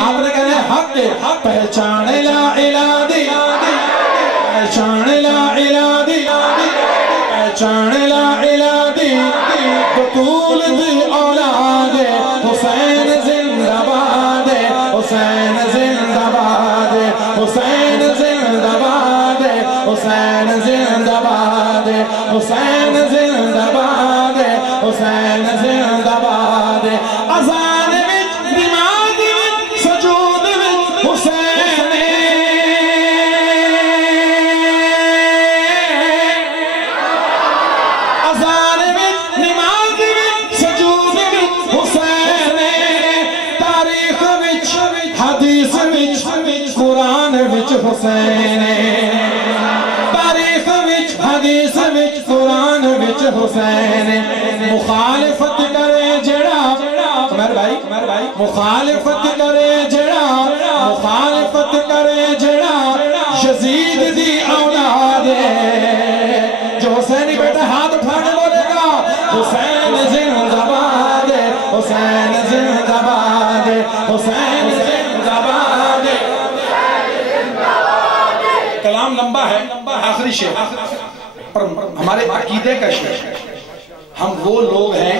آپ نے کہنا ہے حق پہچان لا الہ دی پہچان لا الہ دی پہچان لا الہ دی بطول دی اولاد حسین زندہ باد حسین زندہ باد حسین زندہ باد حسین زندہ باد حسین زندہ باد حسین زندہ باد اذان وچ نماز وچ سجود وچ حسین اذان وچ نماز وچ سجود وچ حسین تاریخ وچ حدیث وچ قرآن وچ حسین تاریخ وچ حدیث وچ قرآن وچ حسین مخالفت کرے جڑا عمر بھائی مخالفت کرے جڑا مخالفت کرے جڑا یزید دی اولاد جو حسینی بیٹا ہاتھ اٹھا کے بولے گا حسین زندہ باد حسین زندہ باد حسین زندہ باد کلام لمبا ہے آخری شعر پر ہمارے عقیدے کا شعر ہم وہ لوگ ہیں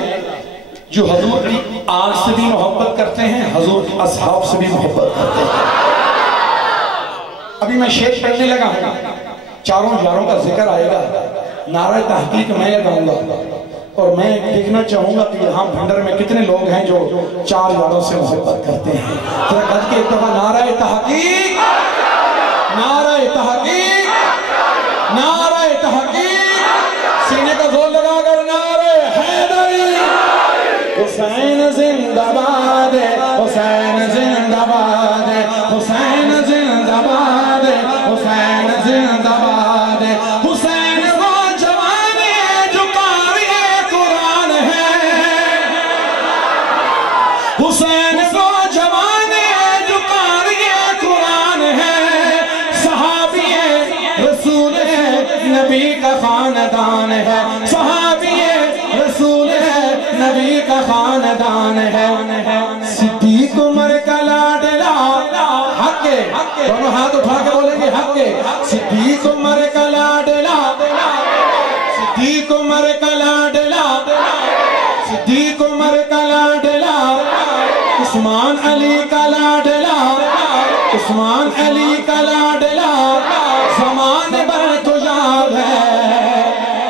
جو حضور کی آل سے بھی محبت کرتے ہیں حضور کی اصحاب سے بھی محبت کرتے ہیں ابھی میں شعر پڑھنے لگا ہوں چاروں یاروں کا ذکر آئے گا نعرہ تحقیق میں لگاؤں گا اور میں دیکھنا چاہوں گا کہ یہاں بھنڈر میں کتنے لوگ ہیں جو چار یاروں سے محبت کرتے ہیں ذرا گج کے اتفاق نعرہ تحقیق نعرہ تحقیق نعرہ تحقیق سینے کا زور لگا کر نعرہ حیدری حسین زندہ باد حسین زندہ باد حسین زندہ باد حسین زندہ باد حسین وہ جوان ہے جو قاری قرآن ہے حسین وہ جوان ہے جو قاری قرآن ہے صحابی رسول ہے نبی کا خاندان ہے صحابی رسول ہے نبی کا خاندان ہے صدیق عمر کا لاڈلا حق دونوں ہاتھ اٹھا کے بولیں گے حق صدیق عمر کا لاڈلا صدیق عمر کا لاڈلا صدیق عمر کا لاڈلا عثمان علی کا لاڈلا عثمان علی کا لاڈلا زمان بھر تو یاد ہے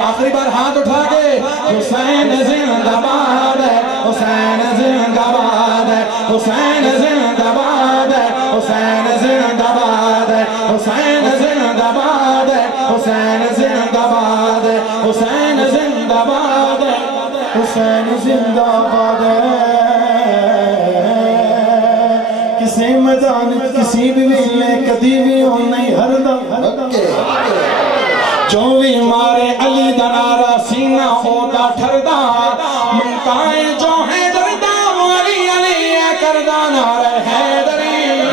آخری بار ہاتھ اٹھا کے حسین زندہ باد حسین زندہ باد حسین زندہ باد حسین زندہ باد حسین زندہ باد حسین زندہ باد حسین زندہ باد حسین زندہ باد کسی میدان کسی بھی ویلے کدی بھی ہو نہیں ہر دم جو بھی مارے علی دا نعرہ سینہ ہوتا ٹھردا منکائیں جو ہے دردہ علی علی کردہ نعرہ حیدری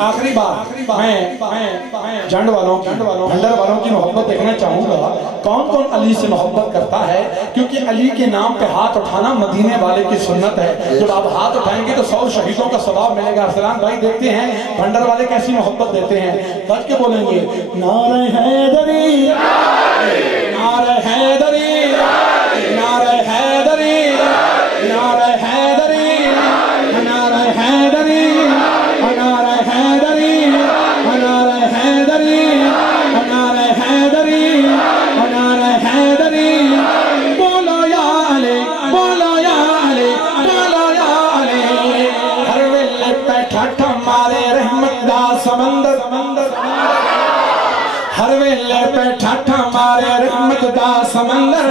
آخری بار میں جنڈ والوں بھنڈر والوں کی محبت دیکھنا چاہوں گا کون کون علی سے محبت کرتا ہے کیونکہ علی کے نام پہ ہاتھ اٹھانا مدینے والے کی سنت ہے جب آپ ہاتھ اٹھائیں گے تو 100 شہیدوں کا ثواب ملے گا ارسلان بھائی دیکھتے ہیں بھنڈر والے کیسی محبت دیتے ہیں بچ کے بولیں گے نعرہ حیدری نعرہ حیدری نعرہ حیدری نعرہ حیدری نعرہ حیدری نعرہ حیدری نعرہ حیدری نعرہ حیدری نعرہ حیدری بولو یا علی بولو یا علی بولو یا علی ہر ویلے پہ ٹھٹھ مارے رحمت دا سمندر ہر ویلے پہ ٹھٹھ مارے رحمت دا سمندر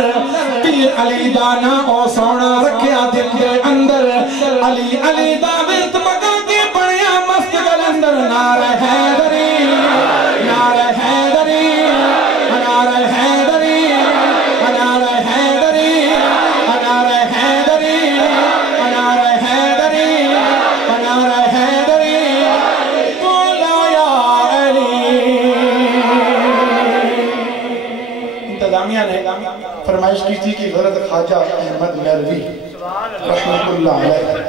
پیر علی دا نا او سونا رکھیا دل دے اندر علی علی دا ورد مگا کے پڑیا مست گلندر نعرہ حیدری نعرہ حیدری نعرہ حیدری نعرہ حیدری نعرہ حیدری نعرہ حیدری نعرہ حیدری بولو یا علی انتظامیہ نے فرمائش کی تھی کہ غرض خواجہ احمد میروی رحمت اللہ علیہ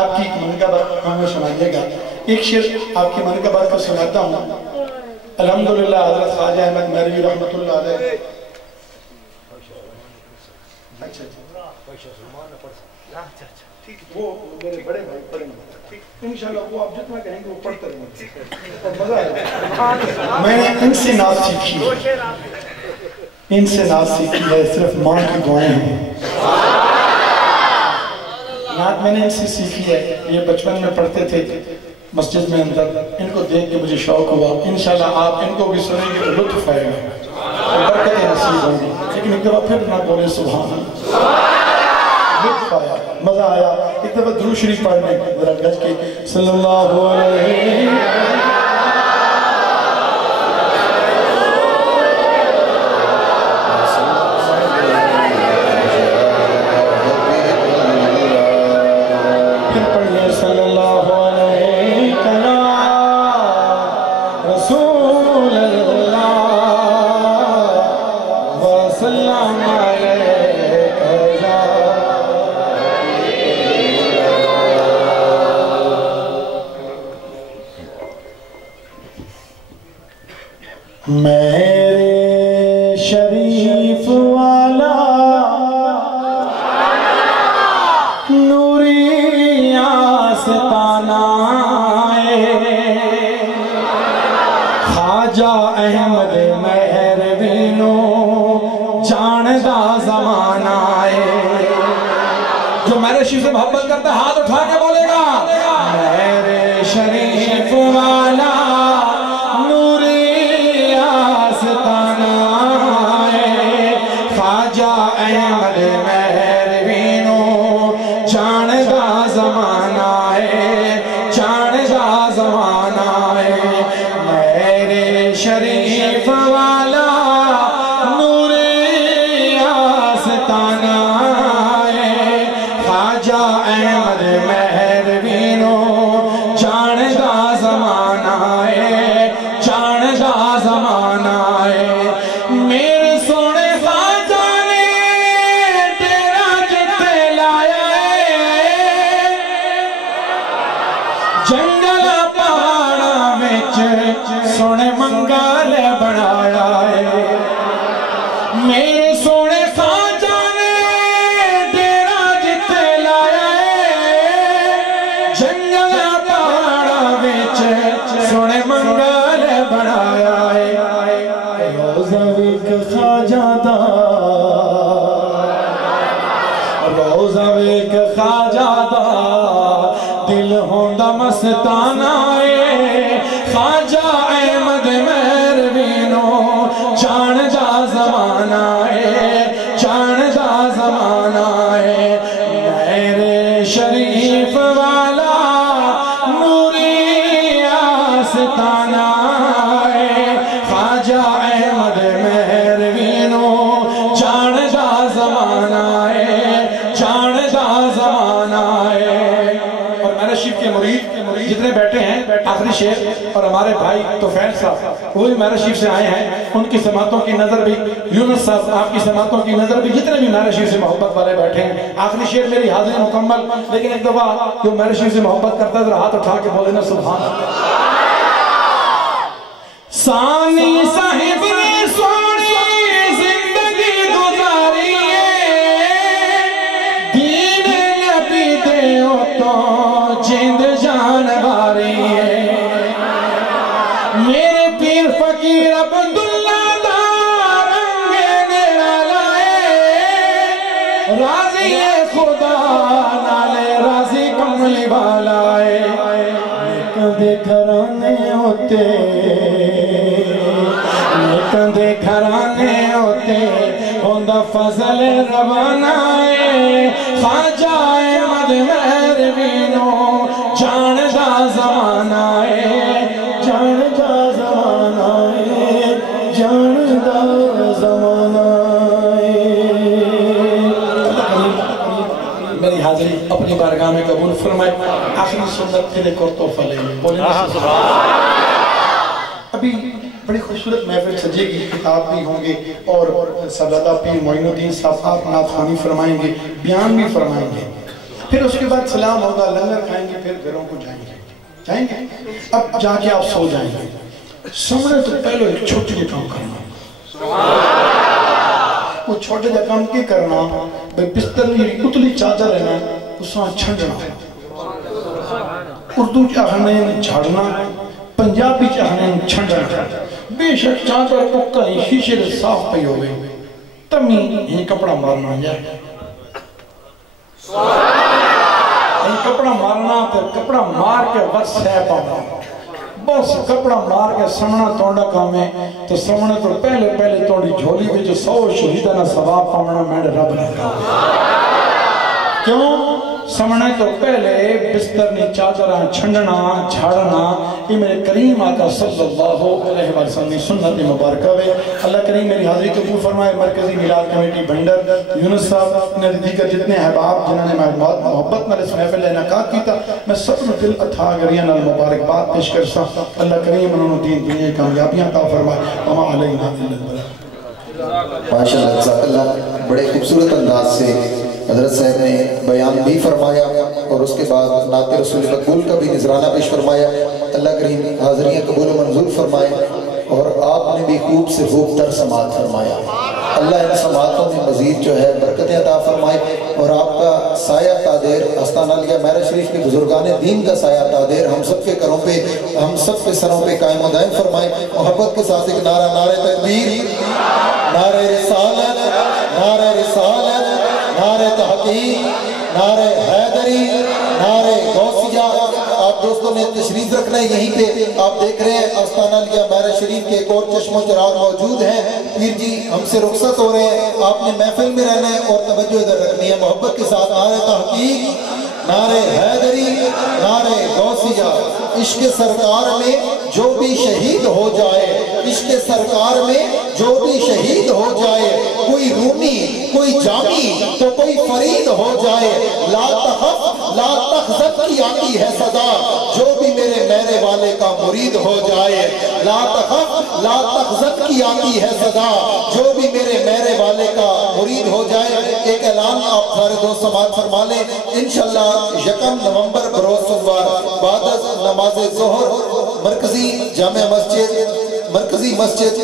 آپ کی منقبت ہمیں سنائیے گا. ایک شعر آپ کی منقبت کو سناتا ہوں. الحمدللہ حضرت خواجہ احمد مہروی رحمۃ اللہ علیہ. وہ میرے بڑے بھائی پڑھیں گے انشاءاللہ. وہ آپ جتنا کہیں گے وہ پڑھتے رہیں گے اور مزہ آئے گا. میں نے ان سے ناز سیکھی ہے, ان سے ناز سیکھی ہے, صرف ماں کی دعائیں ہیں. نعت میں نے ان سے سیکھی ہے. یہ بچپن میں پڑھتے تھے مسجد میں اندر. ان کو دیکھ کے مجھے شوق ہوا. انشاءاللہ آپ ان کو بھی سنیں گے تو لطف آئے گا, برکتیں نصیب ہوں گی. لیکن ایک دفعہ پھر نہ بولے سبحان اللہ. لطف آیا, مزہ آیا. ایک دفعہ درود شریف پڑھنے ذرا گج کے صلی اللہ علیہ میرے شریف والا نوری آستانہ خواجہ احمد مہروینو جاندہ زمانہ. جو میرے شریف سے محبت کرتا ہے ہاتھ اٹھا کے بولے گا میرے شریف والا سونے منگال بنایا ہے. میرے سونے خواجہ نے ڈیرا جتے لایا ہے. جنگل پہاڑا وچ سونے منگال بنایا ہے. روزہ ویک خواجہ دا, روزہ ویک خواجہ دا دل ہوندا مستانہ ہے. خواجہ احمد مہروینو جاندہ زمانہ ہے, جاندہ زمانہ ہے. میرے شریف والا نوری آستانہ ہے. خواجہ احمد مہروینو جاندہ زمانہ ہے, جاندہ زمانہ ہے. اور میرے شریف کے مرید جتنے بیٹھے ہیں آخری شیخ اور ہمارے بھائی توفیل صاحب وہ بھی میرے شریف سے آئے ہیں. ان کی سماعتوں کی نظر بھی, یونس صاحب آپ کی سماعتوں کی نظر بھی, جتنے بھی میرے شریف سے محبت والے بیٹھے ہیں. آخری شیخ میری حاضری مکمل. لیکن ایک دفعہ جو میرے شریف سے محبت کرتا ہے ذرا ہاتھ اٹھا کے بولے نا سبحان اللہ. ثانی صاحب نے سونی زندگی گزاری ہے, دین نبی دیو تو جند جانواری ہے. میرے پیر فقیر عبداللہ دا رنگے نرالا ہے, راضی خدا نالے راضی کملی والا ہے. کدے گھرانے ہوتے, کدے گھرانے ہوتے ہوندہ فضل روانہ ہے. خواجہ احمد مہروینو جاندہ زمانہ ہے, جاندہ زمانہ ہے, جاندہ زمانہ ہے. میری حاضری اپنی بارگاہ میں قبول فرمائے. آخری سنت کے لیے تحفہ لیں گے, بولیں ابھی بڑی خوبصورت محفل سجے گی, کتاب بھی ہوں گے اور سرزادہ پیر معین الدین صاحب آپ نعت خوانی فرمائیں گے, بیان بھی فرمائیں گے. پھر اس کے بعد سلام ہوگا، لنگر کھائیں گے، پھر گھروں کو جائیں گے۔ اب جا کے آپ سو جائیں گے، سونے تو پہلے ایک چھوٹی جی کام کرنا۔ وہ چھوٹے جا کام کی کرنا، بستر میں اتلی چادر ہے نا اس میں چھنڈنا، اردو چاہنے جھاڑنا، پنجابی چاہنے چھنڈنا۔ بے شک چادر کو کہیں شیشے سے صاف پہ ہوئے تمی ہی کپڑا مارنا جائے، کپڑا مارنا تو کپڑا مار کے بس سہ پانا، بس کپڑا مار کے سمنا توڑا کامے تو سمنا تو پہلے توڑی جھولی بھی جو 100 شہیدانہ ثواب پامنا میڈ رب نے کہا۔ کیوں؟ سمنا تو پہلے بستر نی چادرہ چھنڈنا جھاڑنا، یہ میرے کریم آقا صلی اللہ علیہ وسلم نے سنت مبارکہ ہوئے۔ اللہ کریم میری حاضری قبول فرمائے۔ مرکزی میلاد کمیٹی بھنڈر یونس صاحب نے دیگر جتنے احباب جنہوں نے محبت میں اس محفل انعقاد کی تھا، میں سب نے دل اتھا گریاں نال مبارکباد پیش کرسا۔ اللہ کریم انہوں نے دین دنیا کامیابیاں عطا فرمائے۔ وما علینا الا البلاغ۔ ماشاءاللہ جزاک اللہ، بڑے خوبصورت انداز سے حضرت صاحب نے بیان بھی فرمایا اور اس کے بعد نعت رسول مقبول کا بھی نذرانہ پیش فرمایا۔ اللہ کریم حاضریاں قبول و منظور فرمائے، اور آپ نے بھی خوب سے خوب تر سماعت فرمایا۔ اللہ ان سماعتوں میں مزید جو ہے برکتیں عطا فرمائے، اور آپ کا سایہ تادیر آستانہ علیہ میرا شریف کے بزرگان دین کا سایہ تادیر ہم سب کے گھروں پہ، ہم سب کے سروں پہ قائم و دائم فرمائے۔ محبت کے ساتھ ایک نعرہ، نعرہ تکبیر، نعرہ رسالت، نعرہ رسالت، نعرہ تحقیق، نعرہ حیدری، نعرہ غوثیہ۔ آپ دوستوں نے تشریف رکھنا ہے یہیں پہ، آپ دیکھ رہے ہیں آستانہ علیہ میرا شریف کے ایک اور چشم و چراغ موجود ہیں۔ پیر جی ہم سے رخصت ہو رہے ہیں، آپ نے محفل میں رہنا ہے اور توجہ ادھر رکھنی ہے۔ محبت کے ساتھ نعرہ تحقیق، نعرہ حیدری، نعرہ غوثیہ۔ عشق سرکار میں جو بھی شہید ہو جائے، عشق سرکار میں جو بھی شہید ہو جائے، کوئی رومی کوئی جامی تو کوئی فرید ہو جائے، لا تخف لا تخزن کی آتی ہے صدا، جو بھی میرے والے کا مرید ہو جائے، لا تخف لا تخزن کی آتی ہے صدا، جو بھی میرے والے کا مرید ہو جائے۔ ایک اعلان آپ سارے دوست سماعت فرما لیں، انشاءاللہ 1 نومبر بروز سوموار بعد از نماز ظہر مرکزی جامع مسجد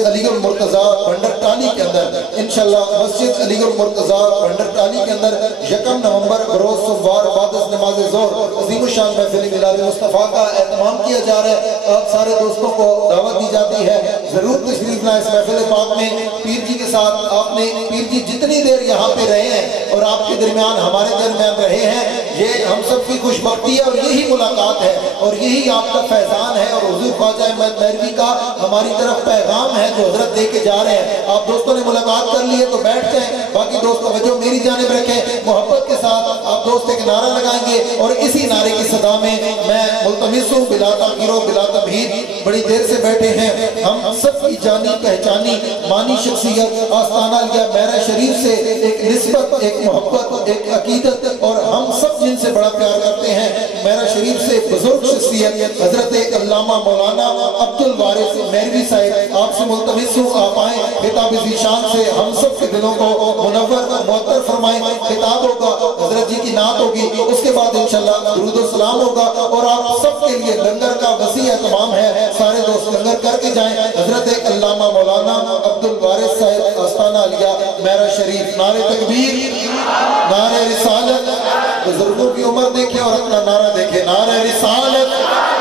علی گڑھ مرتضیٰ بھنڈر ٹالی کے اندر، انشاءاللہ مسجد علی گڑھ مرتضیٰ بھنڈر ٹالی کے اندر 1 نومبر بروز سوموار بعد از نماز ظہر عظیم الشان محفل میلاد مصطفیٰ کا اہتمام کیا جا رہا ہے۔ آپ سارے دوستوں کو دعوت دی جاتی ہے، ضرور تشریف لائیں اس محفل پاک میں۔ پیر جی کے ساتھ آپ نے، پیر جی جتنی دیر یہاں پہ رہے ہیں اور آپ کے درمیان ہمارے درمیان رہے ہیں، یہ ہم سب کی خوش بختی ہے اور یہی ملاقات ہے اور یہی آپ کا فیضان ہے، اور حضور خواجہ احمد مہروی کا ہماری طرف پیغام ہے جو حضرت دے کے جا رہے ہیں۔ آپ دوستوں نے ملاقات کر لی ہے تو بیٹھ جائیں، باقی دوست توجہ میری جانب رکھیں۔ محبت کے ساتھ آپ دوست ایک نعرہ لگائیں گے اور اسی نعرے کی صدا میں میں ملتمس ہوں، بلا تاخیر و بلا تمہید بڑی دیر سے بیٹھے ہیں ہم سب کی جانی پہچانی مانی شخصیت آستانہ علیہ میرا شریف سے ایک نسبت، ایک محبت، ایک عقیدت، اور ہم سب جن سے بڑا پیار کرتے ہیں میرا شریف سے بزرگ شخصیت حضرت علامہ مولانا عبدالوارث مہروی صاحب، آپ سے ملتمس ہوں آپ آئیں، خطاب ذیشان سے ہم سب کے دلوں کو منور معطر فرمائیں۔ خطاب ہوگا، حضرت جی کی نعت ہوگی، اس کے بعد انشاءاللہ درود و سلام ہوگا، اور آپ سب کے لیے لنگر کا وسیع اہتمام ہے، سارے دوست لنگر کر کے جائیں۔ حضرت علامہ مولانا عبدالوارث صاحب آستانہ علیہ میرا شریف، نعرہ تکبیر، نعرہ رسالت، بزرگوں کی عمر دیکھیں اور اپنا نعرہ دیکھیں، نعرہ رسالت،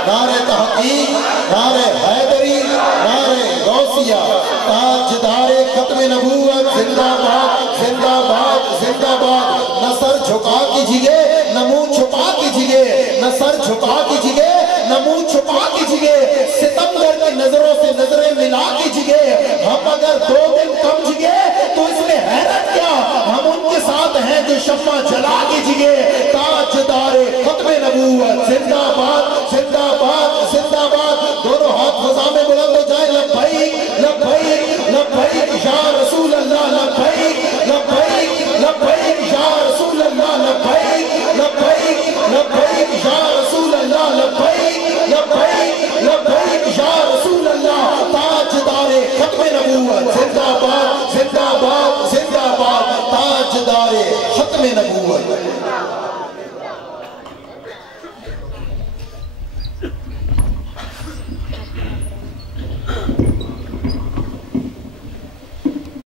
نعرہ تحقیق، نعرہ حیدری، نعرہ غوثیہ، تاجدار ختم نبوت، زندہ باد، زندہ باد، زندہ باد۔ نہ سر جھکا کیجئے نہ منہ چھپا کیجئے، نہ سر جھکا کیجئے نہ منہ چھپا کیجئے، ستمگر کی نظروں سے نظریں ملا کیجئے۔ ہم اگر 2 دن کم جگے تو اس میں حیرت کیا، ہم ان کے ساتھ ہیں جو شمع جلا کیجئے۔ تاجدار ختم نبوت، زندہ باد، زندہ باد، زندہ باد۔ دونوں ہاتھ فضا میں بلند ہو جائیں، لبیک لبیک لبیک یا رسول اللہ، لبیک لبیک لبیک یا رسول اللہ، لبیک لبیک لبیک یا رسول اللہ، لبیک لبیک لبیک یا رسول اللہ۔ تاجدار ختم نبوت، زندہ باد، زندہ